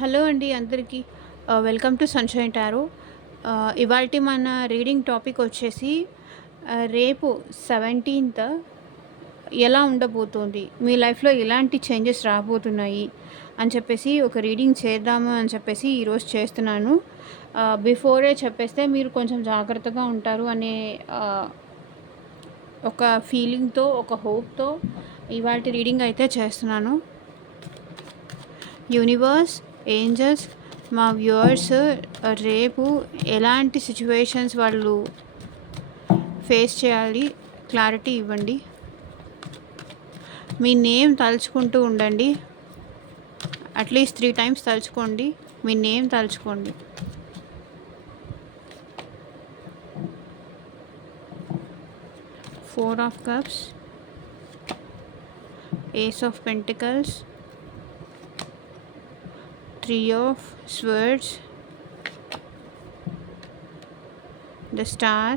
Hello అండి అందరికీ. Welcome to sunshine tarot. ఇవాల్టి మన రీడింగ్ టాపిక్ వచ్చేసి రేపు 17థ్ ఎలా ఉండబోతోంది? మీ లైఫ్‌లో ఎలాంటి చేంజెస్ రాబోతున్నాయి? అని చెప్పేసి ఒక రీడింగ్ చేద్దాము అని చెప్పేసి ఈరోజు చేస్తున్నాను. బిఫోరే చెప్పేస్తే మీరు కొంచెం జాగ్రత్తగా ఉంటారు అనే ఆహ్, ఒక ఫీలింగ్‌తో, ఒక హోప్‌తో ఇవాల్టి రీడింగ్ అయితే చేస్తున్నాను. యూనివర్స్, ఏంజెల్స్, మా వ్యూవర్స్ రేపు ఎలాంటి సిచ్యువేషన్స్ వాళ్ళు ఫేస్ చేయాలి క్లారిటీ ఇవ్వండి. మీ నేమ్ తలుచుకుంటూ ఉండండి. అట్లీస్ట్ 3 టైమ్స్ తలుచుకోండి. మీ నేమ్ తలుచుకోండి. Four of cups, ace of pentacles, 3 of swords, the star,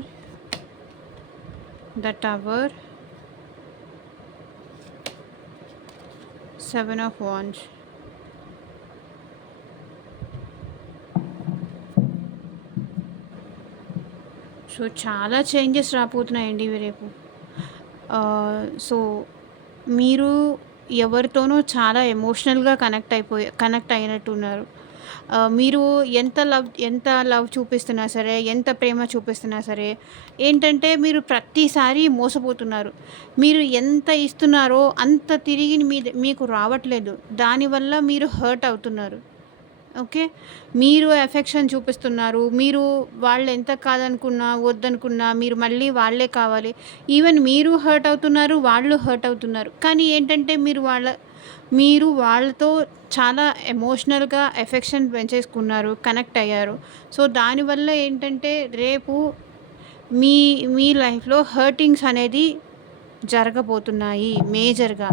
the tower, 7 of wands. So చాలా చేంజెస్ రాబోతున్నాయండి రేపు. సో మీరు ఎవరితోనో చాలా ఎమోషనల్గా కనెక్ట్ అయినట్టున్నారు. మీరు ఎంత లవ్ చూపిస్తున్నా సరే, ఎంత ప్రేమ చూపిస్తున్నా సరే, ఏంటంటే మీరు ప్రతిసారి మోసపోతున్నారు. మీరు ఎంత ఇస్తున్నారో అంత తిరిగి మీకు రావట్లేదు. దానివల్ల మీరు హర్ట్ అవుతున్నారు. ఓకే. మీరు ఎఫెక్షన్ చూపిస్తున్నారు. మీరు వాళ్ళు ఎంత కాదనుకున్నా, వద్దనుకున్నా మీరు మళ్ళీ వాళ్ళే కావాలి. ఈవెన్ మీరు హర్ట్ అవుతున్నారు, వాళ్ళు హర్ట్ అవుతున్నారు. కానీ ఏంటంటే మీరు వాళ్ళతో చాలా ఎమోషనల్‌గా ఎఫెక్షన్ పెంచేసుకున్నారు, కనెక్ట్ అయ్యారు. సో, దానివల్ల ఏంటంటే రేపు మీ మీ లైఫ్‌లో హర్టింగ్స్ అనేది జరగబోతున్నాయి మేజర్‌గా.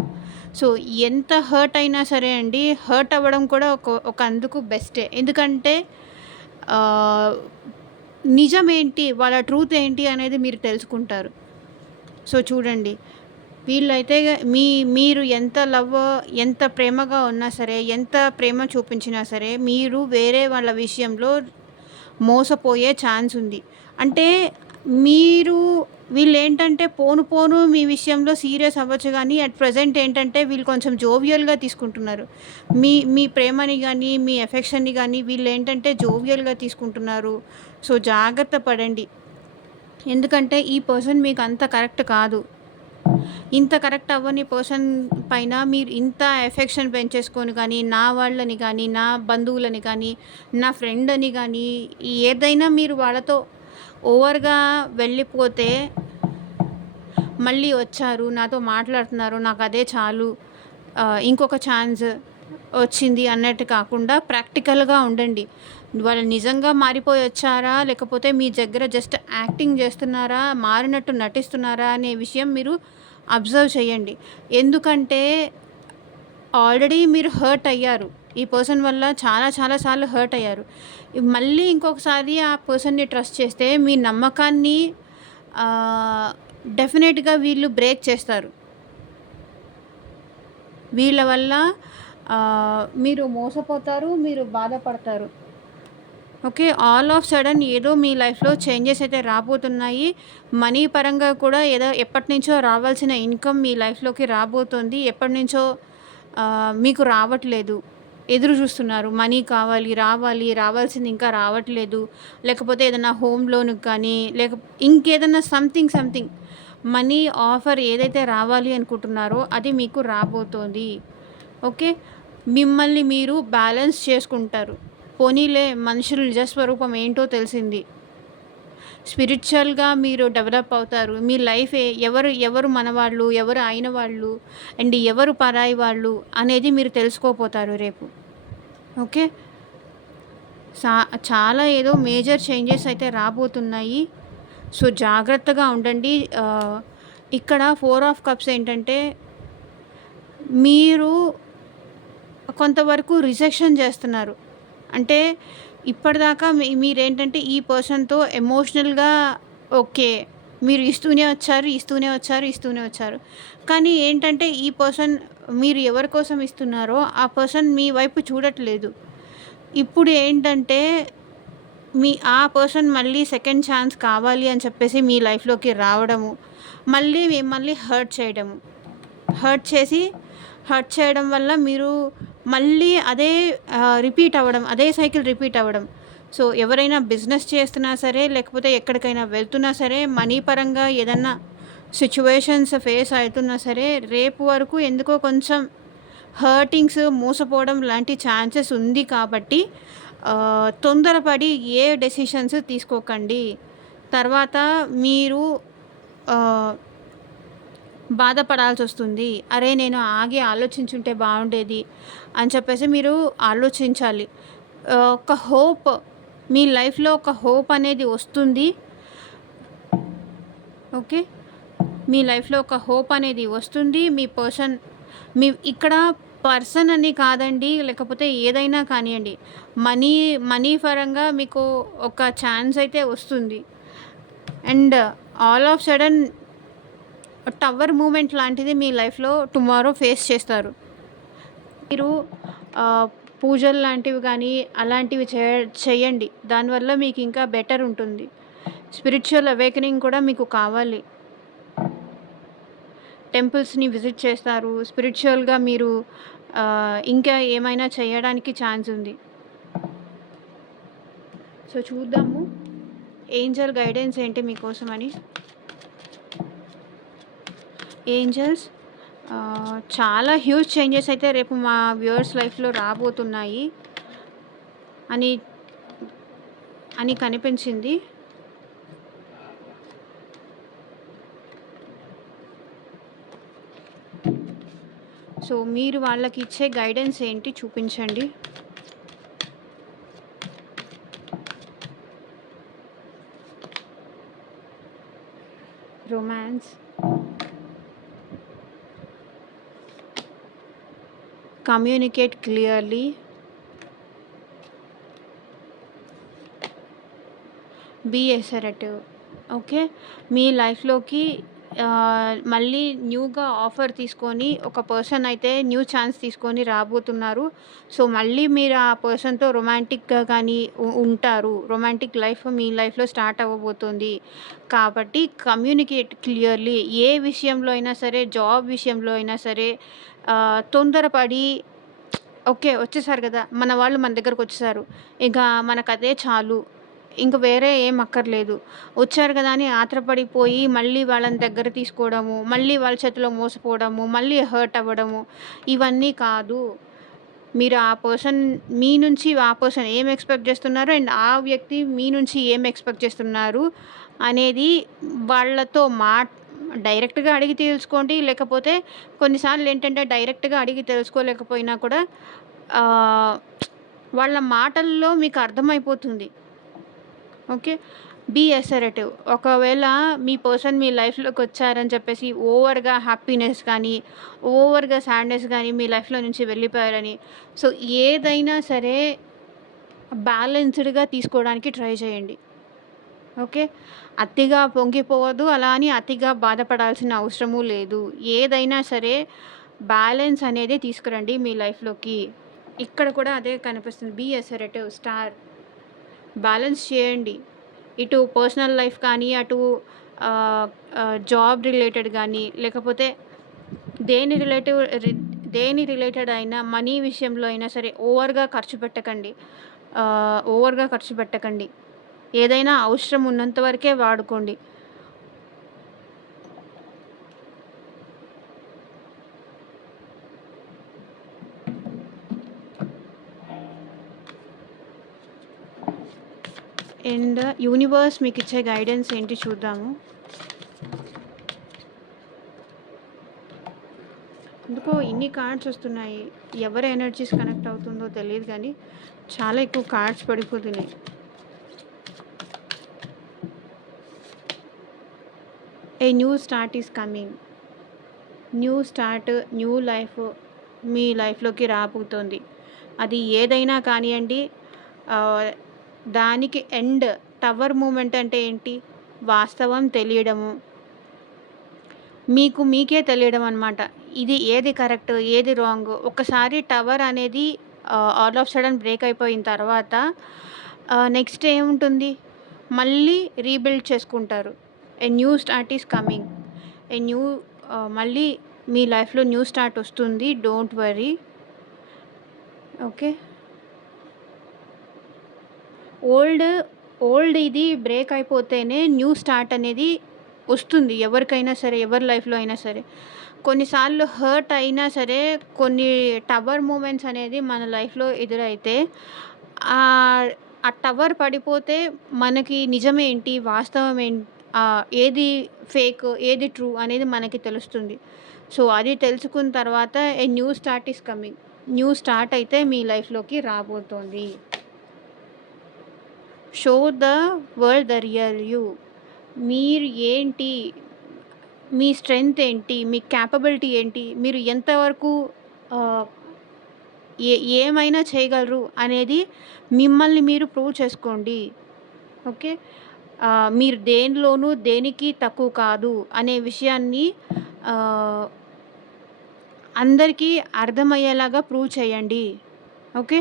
సో, ఎంత హర్ట్ అయినా సరే అండి, హర్ట్ అవ్వడం కూడా ఒక అందుకు బెస్టే. ఎందుకంటే ఆహ్, నిజమేంటి, వాళ్ళ ట్రూత్ ఏంటి అనేది మీరు తెలుసుకుంటారు. సో, చూడండి వీళ్ళైతే మీరు ఎంత ప్రేమగా ఉన్నా సరే, ఎంత ప్రేమ చూపించినా సరే, మీరు వేరే వాళ్ళ విషయంలో మోసపోయే ఛాన్స్ ఉంది. అంటే మీరు వీళ్ళేంటంటే పోను పోను మీ విషయంలో సీరియస్ అవ్వచ్చు గానీ, అట్ ప్రెజెంట్ ఏంటంటే వీళ్ళు కొంచెం జోవియల్‌గా తీసుకుంటున్నారు. మీ ప్రేమని గానీ, మీ ఎఫెక్షన్‌ని గానీ వీళ్ళేంటంటే జోవియల్‌గా తీసుకుంటున్నారు. సో, జాగ్రత్త పడండి. ఎందుకంటే ఈ పర్సన్ మీకు అంత కరెక్ట్ కాదు. ఇంత కరెక్ట్ అవ్వని పర్సన్ పైన మీరు ఇంత ఎఫెక్షన్ పెంచేసుకొని కానీ, నా వాళ్ళని కానీ, నా బంధువులని కానీ, నా ఫ్రెండ్ అని కానీ, ఏదైనా మీరు వాళ్ళతో ఓవర్‌గా వెళ్ళిపోతే, మళ్ళీ వచ్చారు, నాతో మాట్లాడుతున్నారు, నాకు అదే చాలు, ఇంకొక ఛాన్స్ వచ్చింది అన్నట్టు కాకుండా ప్రాక్టికల్‌గా ఉండండి. వాళ్ళు నిజంగా మారిపోయి వచ్చారా? లేకపోతే మీ దగ్గర జస్ట్ యాక్టింగ్ చేస్తున్నారా? మారినట్టు నటిస్తున్నారా? అనే విషయం మీరు అబ్జర్వ్ చేయండి. ఎందుకంటే ఆల్రెడీ మీరు హర్ట్ అయ్యారు. ఈ పర్సన్ వల్ల చాలా చాలా సార్లు హర్ట్ అయ్యారు. మళ్ళీ ఇంకొకసారి ఆ పర్సన్‌ని ట్రస్ట్ చేస్తే మీ నమ్మకాన్ని డెఫినెట్‌గా వీళ్ళు బ్రేక్ చేస్తారు. వీళ్ళ వల్ల మీరు మోసపోతారు, మీరు బాధపడతారు. ఓకే. ఆల్ ఆఫ్ సడన్ ఏదో మీ లైఫ్‌లో చేంజెస్ అయితే రాబోతున్నాయి. మనీ పరంగా కూడా ఏదో ఎప్పటినుంచో రావాల్సిన ఇన్‌కమ్ మీ లైఫ్‌లోకి రాబోతోంది. ఎప్పటినుంచో మీకు రావట్లేదు. ఎదురు చూస్తున్నారు. మనీ కావాలి, రావాలి, రావాల్సింది ఇంకా రావట్లేదు. లేకపోతే ఏదైనా హోమ్ లోన్‌కి కానీ, ఇంకేదన్నా సంథింగ్ మనీ ఆఫర్ ఏదైతే రావాలి అనుకుంటున్నారో అది మీకు రాబోతోంది. ఓకే. మిమ్మల్ని మీరు బ్యాలెన్స్ చేసుకుంటారు. పోనీలే మనుషుల నిజ స్వరూపం ఏంటో తెలిసింది. స్పిరిచువల్‌గా మీరు డెవలప్ అవుతారు. మీ లైఫ్ ఎవరు మనవాళ్ళు, ఎవరు అయిన వాళ్ళు అండ్ ఎవరు పరాయి వాళ్ళు అనేది మీరు తెలుసుకోపోతారు రేపు. ఓకే. సా చాలా ఏదో మేజర్ చేంజెస్ అయితే రాబోతున్నాయి. సో, జాగ్రత్తగా ఉండండి. ఇక్కడ 4 ఆఫ్ కప్స్ ఏంటంటే మీరు కొంతవరకు రిజెక్షన్ చేస్తున్నారు. అంటే ఇప్పటిదాకా మీరేంటంటే ఈ పర్సన్‌తో ఎమోషనల్‌గా ఓకే. మీరు ఇస్తూనే వచ్చారు. కానీ ఏంటంటే ఈ పర్సన్ మీరు ఎవరి కోసం ఇస్తున్నారో ఆ పర్సన్ మీ వైపు చూడట్లేదు. ఇప్పుడు ఏంటంటే ఆ పర్సన్ మళ్ళీ సెకండ్ ఛాన్స్ కావాలి అని చెప్పేసి మీ లైఫ్‌లోకి రావడము, మళ్ళీ మిమ్మల్ని హర్ట్ చేసి హర్ట్ చేయడం వల్ల మీరు మళ్ళీ అదే అదే సైకిల్ రిపీట్ అవ్వడం. సో, ఎవరైనా బిజినెస్ చేస్తున్నా సరే, లేకపోతే ఎక్కడికైనా వెళ్తున్నా సరే, మనీ పరంగా ఏదన్నా సిట్యుయేషన్స్ ఫేస్ అయితున్నా సరే, రేపు వరకు ఎందుకో కొంచెం మోసపోవడం లాంటి ఛాన్సెస్ ఉంది కాబట్టి తొందరపడి ఏ డెసిషన్స్ తీసుకోకండి. తర్వాత మీరు ఆహ్, బాధపడాల్సొస్తుంది. అరే! నేను ఆగి ఆలోచించుంటే బావుండేది అని చెప్పేసి మీరు ఆలోచించాలి. ఒక హోప్ మీ లైఫ్‌లో ఒక హోప్ అనేది వస్తుంది. ఓకే. మీ లైఫ్‌లో ఒక హోప్ అనేది వస్తుంది. ఇక్కడ పర్సన్ అని కాదండి, లేకపోతే ఏదైనా కానియండి. మనీ మనీ పరంగా మీకు ఒక ఛాన్స్ అయితే వస్తుంది. And all of sudden tower moment లాంటిది మీ లైఫ్‌లో టుమారో ఫేస్ చేస్తారు. మీరు ఆహ్, పూజలు లాంటివి గానీ, అలాంటివి చేయండి. దానివల్ల మీకు ఇంకా బెటర్ ఉంటుంది. స్పిరిచ్యువల్ అవేకెనింగ్ కూడా మీకు కావాలి. టెంపుల్స్‌ని విజిట్ చేస్తారు. స్పిరిచ్యువల్‌గా మీరు ఇంకా ఏమైనా చేయడానికి ఛాన్స్ ఉంది. సో, చూద్దాము ఏంజెల్ గైడెన్స్ ఏంటి మీకోసమని. ఏంజెల్స్ చాలా హ్యూజ్ చేంజెస్ అయితే రేపు మా వ్యూవర్స్ లైఫ్‌లో రాబోతున్నాయి అని అని కనిపించింది. సో, మీరు వాళ్ళకిచ్చే గైడెన్స్ ఏంటి చూపించండి. Romance, communicate clearly, be assertive. Okay. మీ లైఫ్‌లోకి మళ్ళీ న్యూగా ఆఫర్ తీసుకొని ఒక పర్సన్ అయితే న్యూ ఛాన్స్ తీసుకొని రాబోతున్నారు. సో, మళ్ళీ మీరు ఆ పర్సన్‌తో రొమాంటిక్‌గా కానీ ఉంటారు. రొమాంటిక్ లైఫ్ మీ లైఫ్‌లో స్టార్ట్ అవ్వబోతుంది. కాబట్టి కమ్యూనికేట్ క్లియర్లీ. ఏ విషయంలో అయినా సరే, జాబ్ విషయంలో అయినా సరే తొందరపడి ఓకే. వచ్చేసారు గదా! మన వాళ్ళు మన దగ్గరకొచ్చేసారు. ఇక మనకదే చాలు. ఇంక వేరే ఏం అక్కర్లేదు. వచ్చారు గదా! అని ఆత్రపడిపోయి మళ్ళీ వాళ్ళని దగ్గర తీసుకోవడము, మళ్ళీ వాళ్ళ చేతిలో మోసపోవడము, మళ్ళీ హర్ట్ అవ్వడము, ఇవన్నీ కాదు. మీరు మీ నుంచి ఆ పర్సన్ ఏం ఎక్స్‌పెక్ట్ జేస్తున్నారు అండ్ ఆ వ్యక్తి మీ నుంచి ఏం ఎక్స్‌పెక్ట్ చేస్తున్నారు అనేది వాళ్ళతో డైరెక్ట్‌గా అడిగి తెలుసుకోండి. లేకపోతే కొన్నిసార్లేంటంటే డైరెక్ట్‌గా అడిగి తెలుసుకోలేకపోయినా కూడా ఆహ్, వాళ్ళ మాటల్లో మీకు అర్థమైపోతుంది. ఓకే. Be assertive. ఒకవేళ మీ పర్సన్ మీ లైఫ్‌లోకొచ్చారని చెప్పేసి ఓవర్‌గా హ్యాపీనెస్ కానీ, ఓవర్‌గా సాడ్‌నెస్ గానీ మీ లైఫ్‌లో నుంచి వెళ్ళిపోయారని, సో, ఏదైనా సరే బ్యాలెన్స్‌డ్‌గా తీసుకోవడానికి ట్రై చేయండి. ఓకే. అతిగా పొంగిపోవద్దు. అలా అని అతిగా బాధపడాల్సిన అవసరము లేదు. ఏదైనా సరే బ్యాలెన్స్ అనేది తీసుకురండి మీ లైఫ్‌లోకి. ఇక్కడ కూడా అదే కనిపిస్తుంది. Be assertive star. బ్యాలెన్స్ చేయండి. ఇటు పర్సనల్ లైఫ్ కానీ, అటు ఆహ్, జాబ్ రిలేటెడ్ గానీ, లేకపోతే దేని రిలేటివ్ రి దేని రిలేటెడ్ అయినా మనీ విషయంలో అయినా సరే ఓవర్‌గా ఖర్చు పెట్టకండి. ఏదైనా అవసరం ఉన్నంత వరకే వాడుకోండి. అండ్ యూనివర్స్ మీకిచ్చే గైడెన్స్ ఏంటి చూద్దాము. ఎందుకో ఇన్ని కార్డ్స్ వస్తున్నాయి. ఎవరి ఎనర్జీస్ కనెక్ట్ అవుతుందో తెలీదు గానీ, చాలా ఎక్కువ కార్డ్స్ పడిపోతున్నాయి. A new start is coming. New start, new life మీ లైఫ్‌లోకి రాబోతోంది. అది ఏదైనా కానియండి. ఆహ్, దానికి టవర్ మూమెంట్ అంటే ఏంటి? వాస్తవం తెలియడము. మీకే తెలియడం అనమాట. ఇది ఏది కరెక్ట్, ఏది రాంగ్. ఒకసారి టవర్ అనేది ఆల్ ఆఫ్ సడన్ బ్రేక్ అయిపోయిన తర్వాత నెక్స్ట్ ఏముంటుంది? మళ్ళీ రీబిల్డ్ చేసుకుంటారు. A new start is coming. A new మళ్ళీ మీ లైఫ్‌లో న్యూ స్టార్ట్ వస్తుంది. Don't worry. Okay. Old old ఇది బ్రేక్ అయిపోతేనే న్యూ స్టార్ట్ అనేది వస్తుంది. ఎవరికైనా సరే, ఎవరి లైఫ్‌లో అయినా సరే. కొన్నిసార్లు హర్ట్ అయినా సరే, కొన్ని టవర్ మూమెంట్స్ అనేది మన లైఫ్‌లో ఎదురైతే ఆ టవర్ పడిపోతే మనకి నిజమేంటి, వాస్తవం ఏది ఫేక్, ఏది ట్రూ అనేది మనకి తెలుస్తుంది. సో, అది తెలుసుకున్న తర్వాత a new start is coming. New start అయితే మీ లైఫ్‌లోకి రాబోతోంది. Show the world the real you. మీరు ఏంటి? మీ స్ట్రెంగ్త్ ఏంటి? మీ క్యాపబిలిటీ ఏంటి? మీరు ఎంతవరకు ఆహ్, ఏమైనా చేయగలరు అనేది మిమ్మల్ని మీరు ప్రూవ్ చేసుకోండి. ఓకే. మీరు దేనిలోనూ దేనికి తక్కువ కాదు అనే విషయాన్ని ఆహ్, అందరికీ అర్థమయ్యేలాగా ప్రూవ్ చేయండి. ఓకే.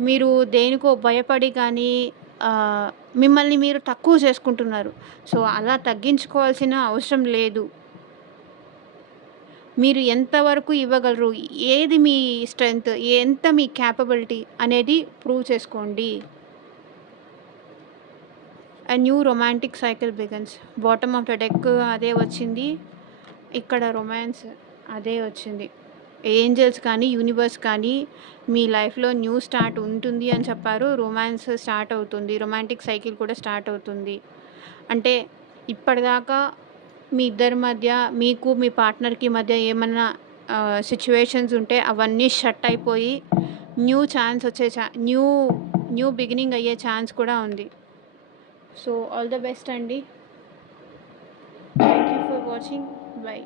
మీరు దేనికో భయపడి కానీ ఆహ్, మిమ్మల్ని మీరు తక్కువ చేసుకుంటున్నారు. సో, అలా తగ్గించుకోవాల్సిన అవసరం లేదు. మీరు ఎంతవరకు ఇవ్వగలరు? ఏది మీ స్ట్రెంగ్త్? ఎంత మీ క్యాపబిలిటీ అనేది ప్రూవ్ చేసుకోండి. A new romantic cycle begins. Bottom of the deck అదే వచ్చింది. ఇక్కడ రొమాన్స్ అదే వచ్చింది. ఏంజెల్స్ కానీ, యూనివర్స్ కానీ మీ లైఫ్‌లో న్యూ స్టార్ట్ ఉంటుంది అని చెప్పారు. రొమాన్స్ స్టార్ట్ అవుతుంది. రొమాంటిక్ సైకిల్ కూడా స్టార్ట్ అవుతుంది. అంటే ఇప్పటిదాకా మీ ఇద్దరి మధ్య, మీకు మీ పార్ట్నర్‌కి మధ్య ఏమన్నా సిట్యుయేషన్స్ ఉంటే అవన్నీ షట్ అయిపోయి న్యూ ఛాన్స్ వచ్చే న్యూ న్యూ బిగినింగ్ అయ్యే ఛాన్స్ కూడా ఉంది. సో, ఆల్ ద బెస్ట్ అండి. Thank you for watching. By.